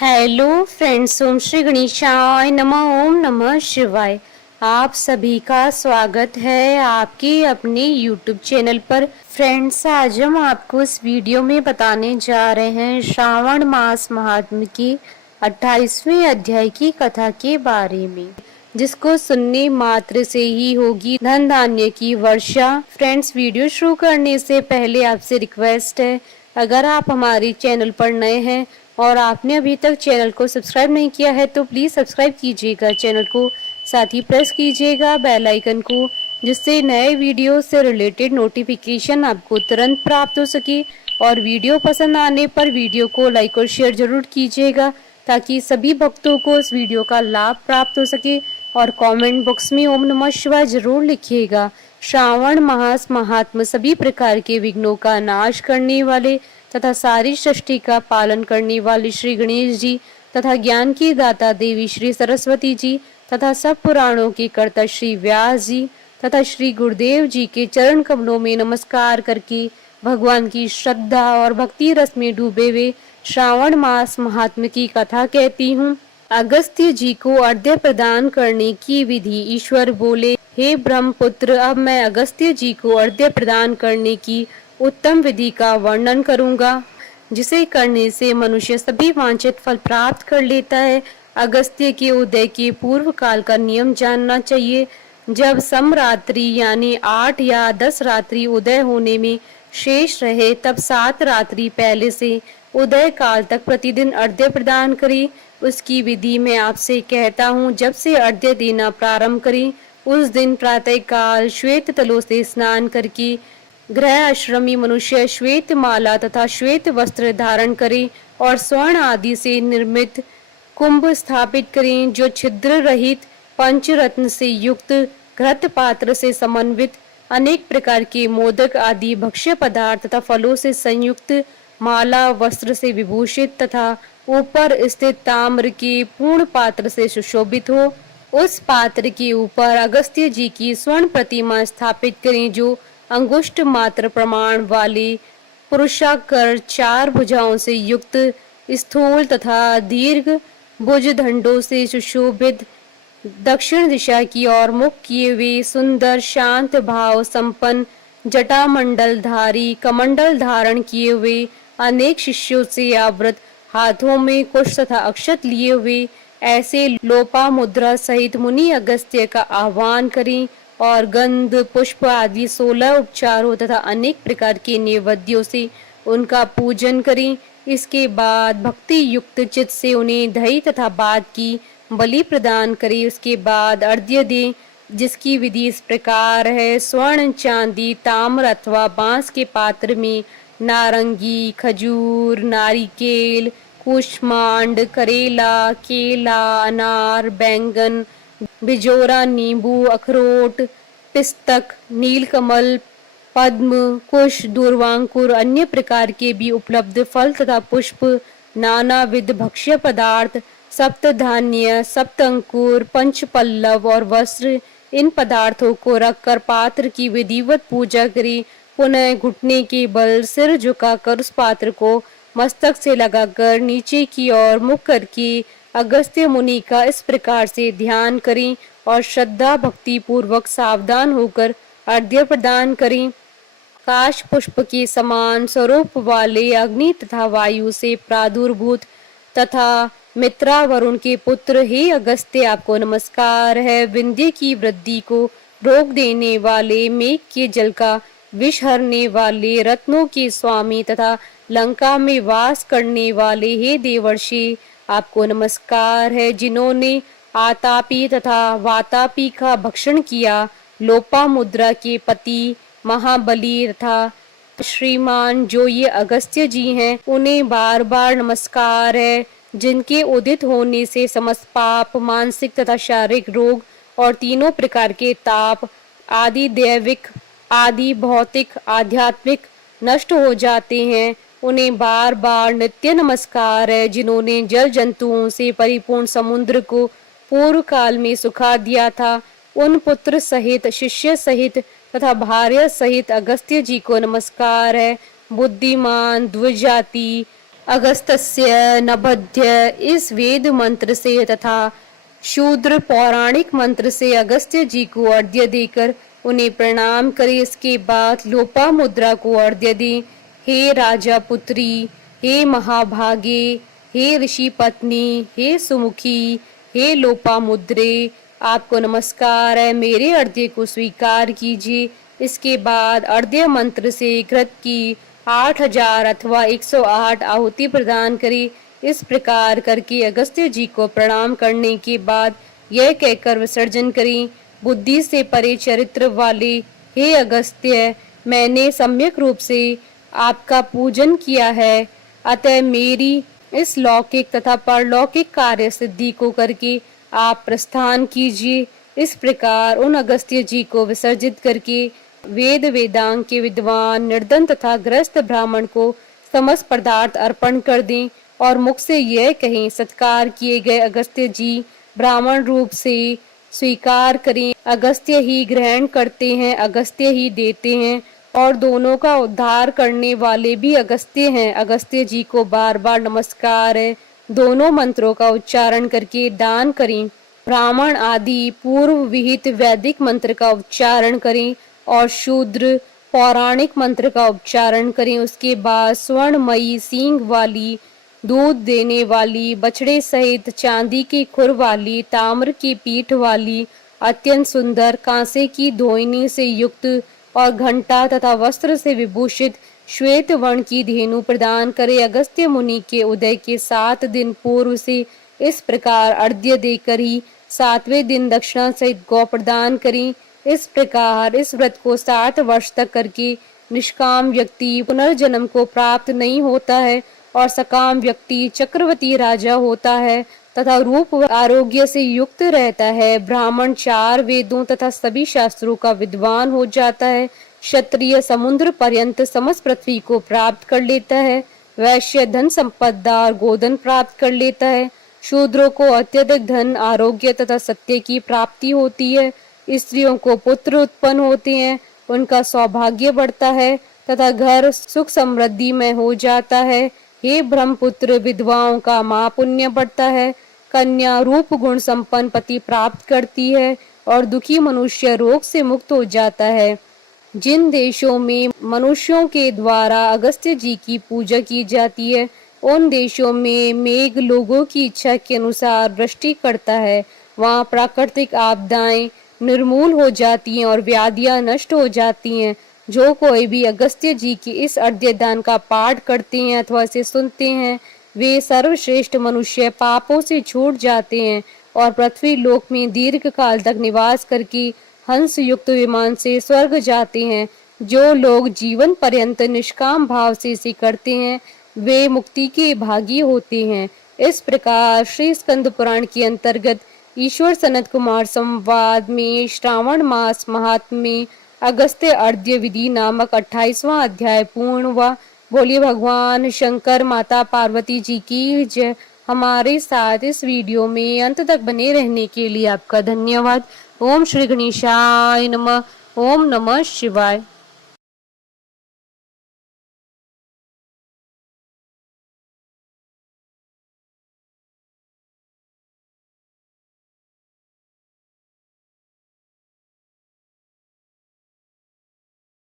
Hello friends, ओम श्री गणेशाय नमः। ओम नमः शिवाय। आप सभी का स्वागत है आपके अपने YouTube चैनल पर। फ्रेंड्स, आज हम आपको इस वीडियो में बताने जा रहे हैं श्रावण मास महात्म्य की 28वें अध्याय की कथा के बारे में, जिसको सुनने मात्र से ही होगी धन धान्य की वर्षा। फ्रेंड्स, वीडियो शुरू करने से पहले आपसे रिक्वेस्ट है, अगर आप हमारे चैनल पर नए हैं और आपने अभी तक चैनल को सब्सक्राइब नहीं किया है तो प्लीज़ सब्सक्राइब कीजिएगा चैनल को, साथ ही प्रेस कीजिएगा बेल आइकन को, जिससे नए वीडियो से रिलेटेड नोटिफिकेशन आपको तुरंत प्राप्त हो सके। और वीडियो पसंद आने पर वीडियो को लाइक और शेयर जरूर कीजिएगा, ताकि सभी भक्तों को इस वीडियो का लाभ प्राप्त हो सके। और कमेंट बॉक्स में ओम नमः शिवाय जरूर लिखिएगा। श्रावण मास महात्म सभी प्रकार के विघ्नों का नाश करने वाले तथा सारी सृष्टि का पालन करने वाले श्री गणेश जी तथा ज्ञान की दाता देवी श्री सरस्वती जी तथा सब पुराणों के कर्ता श्री व्यास जी तथा श्री गुरुदेव जी के चरण कमलों में नमस्कार करके भगवान की श्रद्धा और भक्ति रस में डूबे हुए श्रावण मास महात्म्य की कथा कहती हूँ। अगस्त्य जी को अर्घ्य प्रदान करने की विधि। ईश्वर बोले, हे ब्रह्मपुत्र, अब मैं अगस्त्य जी को अर्घ्य प्रदान करने की उत्तम विधि का वर्णन करूंगा, जिसे करने से मनुष्य सभी वांछित फल प्राप्त कर लेता है। अगस्त्य के उदय के पूर्व काल का नियम जानना चाहिए। जब समरात्रि यानी 8 या 10 रात्रि उदय होने में शेष रहे, तब 7 रात्रि पहले से उदय काल तक प्रतिदिन अर्घ्य प्रदान करें। उसकी विधि मैं आपसे कहता हूँ। जब से अर्घ्य देना प्रारंभ करें, उस दिन प्रातः काल श्वेत तलों से स्नान करके गृह आश्रमी मनुष्य श्वेत माला तथा श्वेत वस्त्र धारण करें और स्वर्ण आदि से निर्मित कुंभ स्थापित करें, जो छिद्र रहित पंचरत्न से युक्त घृत पात्र से समन्वित अनेक प्रकार के मोदक आदि भक्ष्य पदार्थ तथा फलों से संयुक्त माला वस्त्र से विभूषित तथा ऊपर स्थित ताम्र के पूर्ण पात्र से सुशोभित हो। उस पात्र के ऊपर अगस्त्य जी की स्वर्ण प्रतिमा स्थापित करें, जो अंगुष्ठ मात्र प्रमाण वाले पुरुषाकार 4 भुजाओं से युक्त स्थूल तथा दीर्घ भुजदंडों से सुशोभित दक्षिण दिशा की ओर मुख किए हुए सुंदर शांत भाव संपन्न जटामंडल धारी कमंडल धारण किए हुए अनेक शिष्यों से आवृत, हाथों में कुश तथा अक्षत लिए हुए ऐसे लोपा मुद्रा सहित मुनि अगस्त्य का आह्वान करें और गंध पुष्प आदि 16 उपचारों तथा अनेक प्रकार के नैवेद्यों से उनका पूजन करें। इसके बाद भक्ति युक्त चित्त से उन्हें दही तथा बाद की बलि प्रदान करें। उसके बाद अर्घ्य दें, जिसकी विधि इस प्रकार है। स्वर्ण, चांदी, ताम्र अथवा बांस के पात्र में नारंगी, खजूर, नारिकेल, कुष्मांड, करेला, केला, अनार, बैंगन, बिजोरा, नींबू, अखरोट, पिस्तक, नीलकमल, पद्म, कुश, दूर्वांकुर, अन्य प्रकार के भी उपलब्ध फल तथा पुष्प, नानाविध भक्ष्य पदार्थ, सप्त धान्य, सप्त अंकुर, पंच पल्लव और वस्त्र, इन पदार्थों को रखकर पात्र की विधिवत पूजा करें। पुनः घुटने के बल सिर झुकाकर उस पात्र को मस्तक से लगाकर नीचे की ओर मुख करके अगस्त्य मुनि का इस प्रकार से ध्यान करें और श्रद्धा भक्ति पूर्वक सावधान होकर अर्घ्य प्रदान करें। काश पुष्प के समान स्वरूप वाले अग्नि तथा वायु से प्रादुर्भूत तथा मित्रा वरुण के पुत्र, हे अगस्त्य, आपको नमस्कार है। विंध्य की वृद्धि को रोक देने वाले, मेघ के जल का विष हरने वाले, रत्नों के स्वामी तथा लंका में वास करने वाले, हे देवर्षि, आपको नमस्कार है। जिन्होंने आतापी तथा वातापी का भक्षण किया, लोपा मुद्रा के पति महाबली तथा श्रीमान जो ये अगस्त्य जी हैं, उन्हें बार बार नमस्कार है। जिनके उदित होने से समस्त पाप, मानसिक तथा शारीरिक रोग और तीनों प्रकार के ताप आदि दैविक आदि भौतिक आध्यात्मिक नष्ट हो जाते हैं, उन्हें बार बार नित्य नमस्कार है। जिन्होंने जल जंतुओं से परिपूर्ण समुद्र को पूर्व काल में सुखा दिया था, उन पुत्र सहित, शिष्य सहित तथा भार्य सहित अगस्त्य जी को नमस्कार है। बुद्धिमान, द्विजाति, अगस्तस्य नभध्य इस वेद मंत्र से तथा शूद्र पौराणिक मंत्र से अगस्त्य जी को अर्घ्य देकर उन्हें प्रणाम करें। इसके बाद लोपा मुद्रा को अर्घ्य दें। हे राजा पुत्री, हे महाभागे, हे ऋषि पत्नी, हे सुमुखी, हे लोपा मुद्रे, आपको नमस्कार है, मेरे अर्घ्य को स्वीकार कीजिए। इसके बाद अर्घ्य मंत्र से घृत की 8000 अथवा 108 आहुति प्रदान करें। इस प्रकार करके अगस्त्य जी को प्रणाम करने के बाद यह कहकर विसर्जन करें, बुद्धि से परे चरित्र वाले हे अगस्त्य, मैंने सम्यक रूप से आपका पूजन किया है, अतः मेरी इस लौकिक तथा परलौकिक कार्य सिद्धि को करके आप प्रस्थान कीजिए। इस प्रकार उन अगस्त्य जी को विसर्जित करके वेद वेदांग के विद्वान निर्धन तथा ग्रस्त ब्राह्मण को समस्त पदार्थ अर्पण कर दें और मुख से यह कहें, सत्कार किए गए अगस्त्य जी ब्राह्मण रूप से स्वीकार करें। अगस्त्य ही ग्रहण करते हैं, अगस्त्य ही देते हैं और दोनों का उद्धार करने वाले भी अगस्त्य हैं। अगस्त्य जी को बार बार नमस्कार है। दोनों मंत्रों का उच्चारण करके दान करें। ब्राह्मण आदि पूर्व विहित वैदिक मंत्र का उच्चारण करें और शूद्र पौराणिक मंत्र का उच्चारण करें। उसके बाद स्वर्णमयी सींग वाली, दूध देने वाली, बछड़े सहित चांदी की खुर वाली, ताम्र की पीठ वाली, अत्यंत सुंदर कांसे की धोइनी से युक्त और घंटा तथा वस्त्र से विभूषित श्वेत वर्ण की धेनु प्रदान करे। अगस्त्य मुनि के उदय के 7 दिन पूर्व से इस प्रकार अर्घ्य देकर ही 7वें दिन दक्षिणा सहित गौ प्रदान करें। इस प्रकार इस व्रत को 60 वर्ष तक करके निष्काम व्यक्ति पुनर्जन्म को प्राप्त नहीं होता है और सकाम व्यक्ति चक्रवर्ती राजा होता है तथा रूप व आरोग्य से युक्त रहता है। ब्राह्मण 4 वेदों तथा सभी शास्त्रों का विद्वान हो जाता है। क्षत्रिय समुद्र पर्यंत समस्त पृथ्वी को प्राप्त कर लेता है। वैश्य धन संपदा और गोधन प्राप्त कर लेता है। शूद्रों को अत्यधिक धन, आरोग्य तथा सत्य की प्राप्ति होती है। स्त्रियों को पुत्र उत्पन्न होते हैं, उनका सौभाग्य बढ़ता है तथा घर सुख समृद्धि में हो जाता है। हे ब्रह्मपुत्र, विधवाओं का महापुण्य बढ़ता है। कन्या रूप गुण संपन्न पति प्राप्त करती है और दुखी मनुष्य रोग से मुक्त हो जाता है। जिन देशों में मनुष्यों के द्वारा अगस्त्य जी की पूजा की जाती है, उन देशों में मेघ लोगों की इच्छा के अनुसार वृष्टि करता है। वहाँ प्राकृतिक आपदाएं निर्मूल हो जाती हैं और व्याधियां नष्ट हो जाती हैं। जो कोई भी अगस्त्य जी की इस अर्घ्य दान का पाठ करते हैं अथवा इसे सुनते हैं, वे सर्वश्रेष्ठ मनुष्य पापों से छूट जाते हैं और पृथ्वी लोक में दीर्घ काल तक निवास करके हंस युक्त विमान से स्वर्ग जाते हैं। जो लोग जीवन पर्यंत निष्काम भाव से इसे करते हैं, वे मुक्ति के भागी होते हैं। इस प्रकार श्री स्कंद पुराण के अंतर्गत ईश्वर सनत कुमार संवाद में श्रावण मास महात्म्य अगस्त्य अर्घ्य विधि नामक 28वां अध्याय पूर्ण हुआ। बोलिए भगवान शंकर, माता पार्वती जी की जय। हमारे साथ इस वीडियो में अंत तक बने रहने के लिए आपका धन्यवाद। ओम श्री गणेशाय नमः। ओम नमः शिवाय।